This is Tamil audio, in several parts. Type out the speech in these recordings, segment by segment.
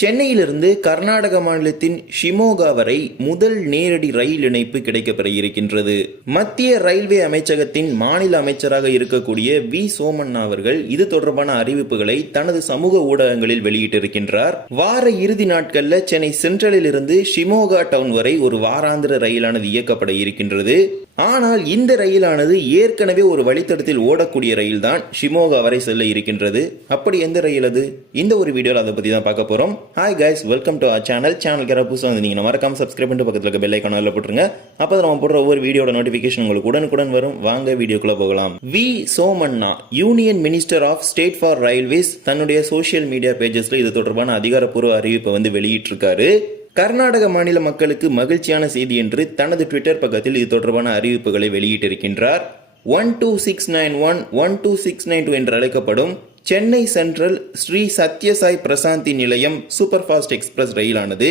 சென்னையிலிருந்து கர்நாடக மாநிலத்தின் ஷிமோகா வரை முதல் நேரடி ரயில் இணைப்பு கிடைக்கப்பெற இருக்கின்றது. மத்திய ரயில்வே அமைச்சகத்தின் மாநில அமைச்சராக இருக்கக்கூடிய வி. சோமண்ணா அவர்கள் இது தொடர்பான அறிவிப்புகளை தனது சமூக ஊடகங்களில் வெளியிட்டிருக்கின்றார். வார இறுதி நாட்களில் சென்னை சென்ட்ரலில் இருந்து ஷிமோகா டவுன் வரை ஒரு வாராந்திர ரயிலானது இயக்கப்பட இருக்கின்றது. ஆனால் இந்த ரயிலானது ஏற்கனவே ஒரு வழித்தடத்தில் ஓடக்கூடிய ரயில் தான் ஷிமோகா வரை செல்ல இருக்கின்றது. அப்படி எந்த ரயில் அது? இந்த ஒரு வீடியோவில் அதை பற்றி தான் பார்க்க போகிறோம் hi guys welcome to our channel channel யாராவது புதுசாக வந்து நீங்கள் மறக்காம சப்ஸ்கிரைப் பண்ணிட்டு பக்கத்தில் இருக்க பெல்லை ஐக்கானில் போட்டுருங்க. அப்போ நம்ம போடுற ஒவ்வொரு வீடியோட நோட்டிஃபிகேஷன் உங்களுக்கு உடனுக்குடன் வரும். வாங்க வீடியோக்குள்ளே போகலாம். V. Somanna union minister of state for railways தன்னுடைய சோஷியல் மீடியா பேஜஸில் இது தொடர்பான அதிகாரப்பூர்வ அறிவிப்பை வந்து வெளியிட்டிருக்காரு. கர்நாடக மாநில மக்களுக்கு மகிழ்ச்சியான செய்தி என்று தனது ட்விட்டர் பக்கத்தில் இது தொடர்பான அறிவிப்புகளை வெளியிட்டிருக்கின்றார். One two six nine one one two six nine two என்று அழைக்கப்படும் Chennai central Sri Sathya Sai Prasanthi Nilayam super fast express ரயிலானது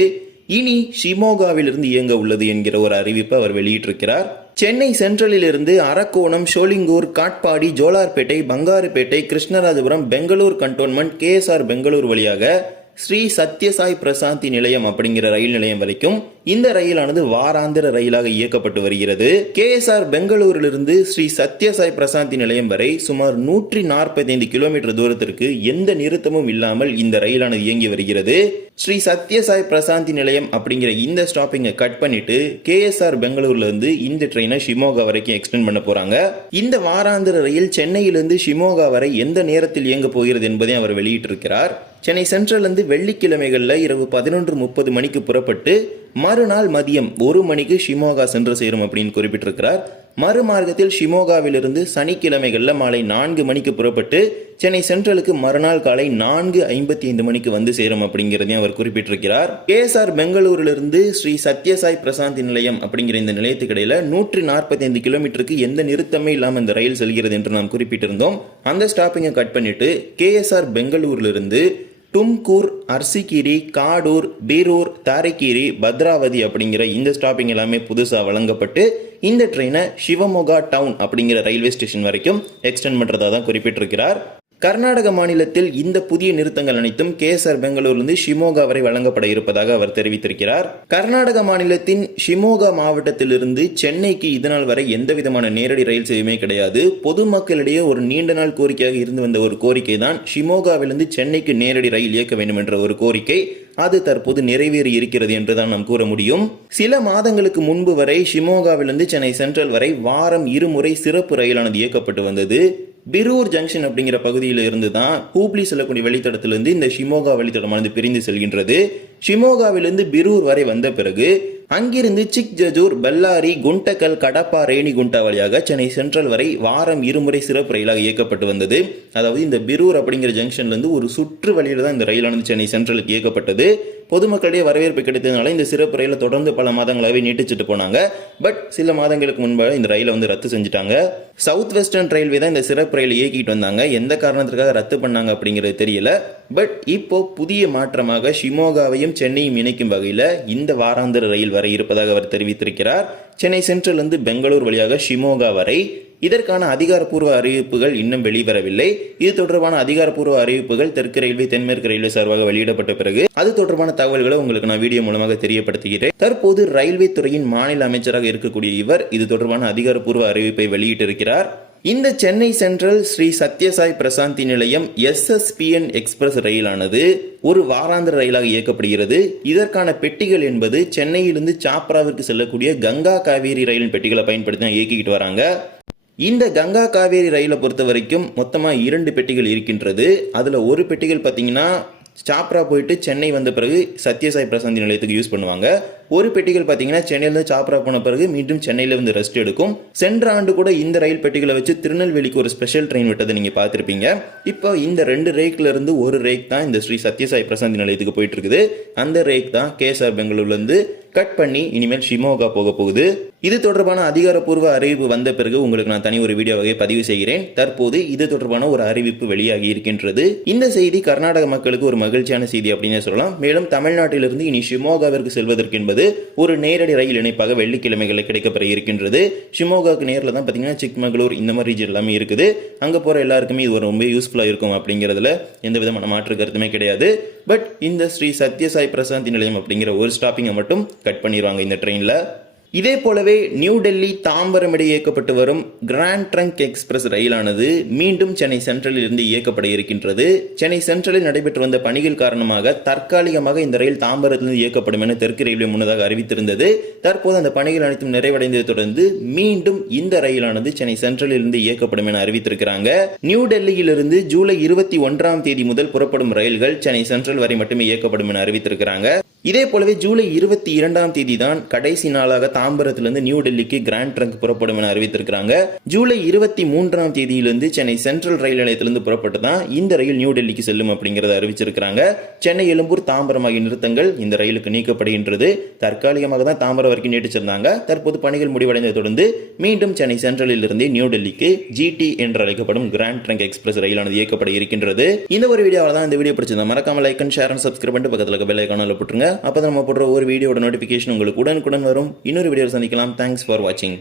இனி ஷிமோகாவிலிருந்து இயங்க உள்ளது என்கிற ஒரு அறிவிப்பை அவர் வெளியிட்டிருக்கிறார். சென்னை சென்ட்ரலிலிருந்து அரக்கோணம் ஷோலிங்கூர் காட்பாடி ஜோலார்பேட்டை பங்காருப்பேட்டை கிருஷ்ணராஜபுரம் பெங்களூர் கண்டோன்மெண்ட் கேஎஸ்ஆர் பெங்களூர் வழியாக ஸ்ரீ சத்யசாய் பிரசாந்தி நிலையம் அப்படிங்கிற ரயில் நிலையம் வரைக்கும் இந்த ரயிலானது வாராந்திர ரயிலாக இயக்கப்பட்டு வருகிறது. கேஎஸ்ஆர் பெங்களூரிலிருந்து ஸ்ரீ சத்யசாய் பிரசாந்தி நிலையம் வரை சுமார் நூற்றி நாற்பத்தைந்து கிலோமீட்டர் தூரத்திற்கு எந்த நிறுத்தமும் இல்லாமல் இந்த ரயிலானது இயங்கி வருகிறது. ஸ்ரீ சத்யசாய் பிரசாந்தி நிலையம் அப்படிங்கிற இந்த ஸ்டாப்பிங்கை கட் பண்ணிட்டு கேஎஸ்ஆர் பெங்களூர்லேருந்து இந்த ட்ரெயினை ஷிமோகா வரைக்கும் எக்ஸ்டெண்ட் பண்ண போகிறாங்க இந்த வாராந்திர ரயில் சென்னையிலிருந்து ஷிமோகா வரை எந்த நேரத்தில் இயங்க போகிறது என்பதை அவர் வெளியிட்டிருக்கிறார். சென்னை சென்ட்ரல்லேருந்து வெள்ளிக்கிழமைகளில் இரவு பதினொன்று முப்பது மணிக்கு புறப்பட்டு மறுநாள் மதியம் ஒரு மணிக்கு ஷிமோகா சென்று சேரும் அப்படின்னு குறிப்பிட்டிருக்கிறார். மறுமார்க்கத்தில் ஷிமோகாவிலிருந்து சனிக்கிழமைகளில் மாலை நான்கு மணிக்கு புறப்பட்டு சென்னை சென்ட்ரலுக்கு மறுநாள் காலை நான்கு ஐம்பத்தி ஐந்து மணிக்கு வந்து சேரும் அப்படிங்கிறதையும் அவர் குறிப்பிட்டிருக்கிறார். கேஎஸ்ஆர் பெங்களூரிலிருந்து ஸ்ரீ சத்யசாய் பிரசாந்தி நிலையம் அப்படிங்கிற இந்த நிலையத்துக்கு இடையில நூற்றி நாற்பத்தி ஐந்து கிலோமீட்டருக்கு எந்த நிறுத்தமே இல்லாமல் இந்த ரயில் செல்கிறது என்று நாம் குறிப்பிட்டிருந்தோம். அந்த ஸ்டாப்பிங்கை கட் பண்ணிட்டு கேஎஸ்ஆர் பெங்களூரிலிருந்து டும்கூர் அர்சிகிரி காடூர் பீரூர் தாரைக்கீரி பத்ராவதி அப்படிங்கிற இந்த ஸ்டாப்பிங் எல்லாமே புதுசாக வழங்கப்பட்டு இந்த ட்ரெயினை சிவமொகா டவுன் அப்படிங்கிற ரயில்வே ஸ்டேஷன் வரைக்கும் எக்ஸ்டெண்ட் பண்ணுறதா தான் குறிப்பிட்டிருக்கிறார். கர்நாடக மாநிலத்தில் இந்த புதிய நிறுத்தங்கள் அனைத்தும் கேஎஸ்ஆர் பெங்களூரிலிருந்து ஷிமோகா வரை வழங்கப்பட இருப்பதாக அவர் தெரிவித்திருக்கிறார். கர்நாடக மாநிலத்தின் ஷிமோகா மாவட்டத்திலிருந்து சென்னைக்கு இதனால் வரை எந்தவிதமான நேரடி ரயில் சேவையுமே கிடையாது. பொதுமக்களிடையே ஒரு நீண்ட நாள் கோரிக்கையாக இருந்து வந்த ஒரு கோரிக்கை தான் ஷிமோகாவிலிருந்து சென்னைக்கு நேரடி ரயில் இயக்க வேண்டும் என்ற ஒரு கோரிக்கை. அது தற்போது நிறைவேறி இருக்கிறது என்றுதான் நாம் கூற முடியும். சில மாதங்களுக்கு முன்பு வரை ஷிமோகாவிலிருந்து சென்னை சென்ட்ரல் வரை வாரம் இருமுறை சிறப்பு ரயிலானது இயக்கப்பட்டு வந்தது. பிரூர் ஜங்ஷன் அப்படிங்கிற பகுதியில் இருந்து தான் ஹூப்ளி செல்லக்கூடிய வழித்தடத்திலிருந்து இந்த ஷிமோகா வழித்தடமானது பிரிந்து செல்கின்றது. ஷிமோகாவிலிருந்து பிரூர் வரை வந்த பிறகு அங்கிருந்து சிக் ஜஜூர் பெல்லாரி குண்டக்கல் கடப்பா ரேணிகுண்டா வழியாக சென்னை சென்ட்ரல் வரை வாரம் இருமுறை சிறப்பு ரயிலாக இயக்கப்பட்டு வந்தது. அதாவது இந்த பிரூர் அப்படிங்கிற ஜங்ஷன்லேருந்து ஒரு சுற்று வழியில் தான் இந்த ரயிலானது சென்னை சென்ட்ரலுக்கு இயக்கப்பட்டது. பொதுமக்களிடையே வரவேற்பு கிடைத்ததுனால இந்த சிறப்பு ரயிலை தொடர்ந்து பல மாதங்களாகவே நீட்டிச்சுட்டு போனாங்க. பட் சில மாதங்களுக்கு முன்பாக இந்த ரயிலை வந்து ரத்து செஞ்சுட்டாங்க. சவுத் வெஸ்டர்ன் ரயில்வே தான் இந்த சிறப்பு ரயில் இயக்கிட்டு வந்தாங்க. எந்த காரணத்திற்காக ரத்து பண்ணாங்க அப்படிங்கிறது தெரியல. பட் இப்போ புதிய மாற்றமாக ஷிமோகாவையும் சென்னையும் இணைக்கும் வகையில் இந்த வாராந்திர ரயில் வரை இருப்பதாக அவர் தெரிவித்திருக்கிறார். சென்னை சென்ட்ரலிருந்து பெங்களூர் வழியாக ஷிமோகா வரை. இதற்கான அதிகாரப்பூர்வ அறிவிப்புகள் இன்னும் வெளிவரவில்லை. இது தொடர்பான அதிகாரப்பூர்வ அறிவிப்புகள் தெற்கு ரயில்வே தென்மேற்கு ரயில்வே சார்பாக வெளியிடப்பட்ட பிறகு அது தொடர்பான தகவல்களை உங்களுக்கு நான் வீடியோ மூலமாக தெரியப்படுத்துகிறேன். தற்போது ரயில்வே துறையின் மாநில அமைச்சராக இருக்கக்கூடிய இவர் இது தொடர்பான அதிகாரப்பூர்வ அறிவிப்பை வெளியிட்டிருக்கிறார். இந்த Chennai central Sri Sathya Sai Prasanthi Nilayam SSPN express ரயிலானது ஒரு வாராந்திர ரயிலாக இயக்கப்படுகிறது. இதற்கான பெட்டிகள் என்பது சென்னையிலிருந்து சாப்ராவிற்கு செல்லக்கூடிய கங்கா காவேரி ரயிலின் பெட்டிகளை பயன்படுத்தி தான் இயக்கிக்கிட்டு வராங்க. இந்த கங்கா காவேரி ரயிலை பொறுத்த வரைக்கும் மொத்தமாக இரண்டு பெட்டிகள் இருக்கின்றது. அதில் ஒரு பெட்டிகள் பார்த்தீங்கன்னா சாப்ரா போயிட்டு சென்னை வந்த பிறகு சத்யசாய் பிரசாந்தி நிலையத்துக்கு யூஸ் பண்ணுவாங்க. ஒரு பெட்டிகள் பார்த்தீங்கன்னா சென்னையிலேருந்து சாப்ரா போன பிறகு மீண்டும் சென்னையில் வந்து ரெஸ்ட் எடுக்கும். சென்ற ஆண்டு கூட இந்த ரயில் பெட்டிகளை வச்சு திருநெல்வேலிக்கு ஒரு ஸ்பெஷல் ட்ரெயின் விட்டதை நீங்கள் பார்த்துருப்பீங்க. இப்போ இந்த ரெண்டு ரேக்ல இருந்து ஒரு ரேக் தான் இந்த ஸ்ரீ சத்யசாய் பிரசாந்தி நிலையத்துக்கு போயிட்டு இருக்குது அந்த ரேக் தான் கேஎஸ்ஆர் பெங்களூர்லேருந்து கட் பண்ணி இனிமேல் ஷிமோகா போக போகுது. இது தொடர்பான அதிகாரப்பூர்வ அறிவிப்பு வந்த பிறகு உங்களுக்கு நான் தனி ஒரு வீடியோவை பதிவு செய்கிறேன். தற்போது இது தொடர்பான ஒரு அறிவிப்பு வெளியாகி இருக்கின்றது. இந்த செய்தி கர்நாடக மக்களுக்கு ஒரு மகிழ்ச்சியான செய்தி அப்படின்னு சொல்லலாம். மேலும் தமிழ்நாட்டிலிருந்து இனி ஷிமோகாவிற்கு செல்வதற்கு என்பது என்பது ஒரு நேரடி ரயில் இணைப்பாக வெள்ளிக்கிழமைகளில் கிடைக்கப்பெற இருக்கின்றது. ஷிமோகாக்கு நேரில் தான் பார்த்தீங்கன்னா சிக்மகளூர் இந்த மாதிரி ரீஜன் எல்லாமே இருக்குது. அங்கே போகிற எல்லாருக்குமே இது ரொம்ப யூஸ்ஃபுல்லாக இருக்கும் அப்படிங்கிறதுல எந்த விதமான மாற்று கருத்துமே கிடையாது. பட் இந்த ஸ்ரீ சத்யசாய் பிரசாந்தி நிலையம் அப்படிங்கிற ஒரு ஸ்டாப்பிங்கை மட்டும் கட் பண்ணிடுவாங்க இந்த ட்ரெயினில் இதே போலவே நியூ டெல்லி தாம்பரம் இடையே இயக்கப்பட்டு வரும் கிராண்ட் ட்ரங்க் எக்ஸ்பிரஸ் ரயிலானது மீண்டும் சென்னை சென்ட்ரலில் இருந்து இயக்கப்பட இருக்கின்றது. சென்னை சென்ட்ரலில் நடைபெற்று வந்த பணிகள் காரணமாக தற்காலிகமாக இந்த ரயில் தாம்பரத்திலிருந்து இயக்கப்படும் என தெற்கு ரயில்வே முன்னதாக அறிவித்திருந்தது. தற்போது அந்த பணிகள் அனைத்தும் நிறைவடைந்ததை தொடர்ந்து மீண்டும் இந்த ரயிலானது சென்னை சென்ட்ரலில் இருந்து இயக்கப்படும் என அறிவித்திருக்கிறாங்க. நியூ டெல்லியிலிருந்து ஜூலை இருபத்தி ஒன்றாம் தேதி முதல் புறப்படும் ரயில்கள் சென்னை சென்ட்ரல் வரை மட்டுமே இயக்கப்படும் என அறிவித்திருக்கிறாங்க. இதே போலவே ஜூலை இருபத்தி இரண்டாம் தேதி தான் கடைசி நாளாக தாம்பரத்திலிருந்து நியூ டெல்லிக்கு கிராண்ட் ட்ரங்க் புறப்படும் என அறிவித்திருக்கிறாங்க. ஜூலை இருபத்தி மூன்றாம் தேதியிலிருந்து சென்னை சென்ட்ரல் ரயில் நிலையத்திலிருந்து புறப்பட்டு தான் இந்த ரயில் நியூ டெல்லிக்கு செல்லும் அப்படிங்கறத அறிவிச்சிருக்கிறாங்க. சென்னை எழும்பூர் தாம்பரம் ஆகிய நிறுத்தங்கள் இந்த ரயிலுக்கு நீக்கப்படுகின்றது. தற்காலிகமாக தான் தாம்பரம் வரைக்கும் நீட்டிச்சிருந்தாங்க தற்போது பணிகள் முடிவடைந்ததை தொடர்ந்து மீண்டும் சென்னை சென்ட்ரலில் இருந்து நியூ டெல்லிக்கு ஜிடி என்று அழைக்கப்படும் கிராண்ட் ட்ரங்க் எக்ஸ்பிரஸ் ரயிலானது இயக்கப்பட இருக்கின்றது. இந்த ஒரு வீடியோவில் தான் இந்த வீடியோ பிடிச்சிருந்தா மறக்காம like and share and subscribe பண்ணிட்டு பக்கத்தில் பெல் ஐக்கானில் போட்டுருங்க. அப்போ நம்ம போடுற ஒரு வீடியோட நோட்டிஃபிகேஷன் உங்களுக்கு உடனுக்குடன் வரும். இன்னொரு வீடியோ சந்திக்கலாம். தேங்க்ஸ் ஃபார் வாட்சிங்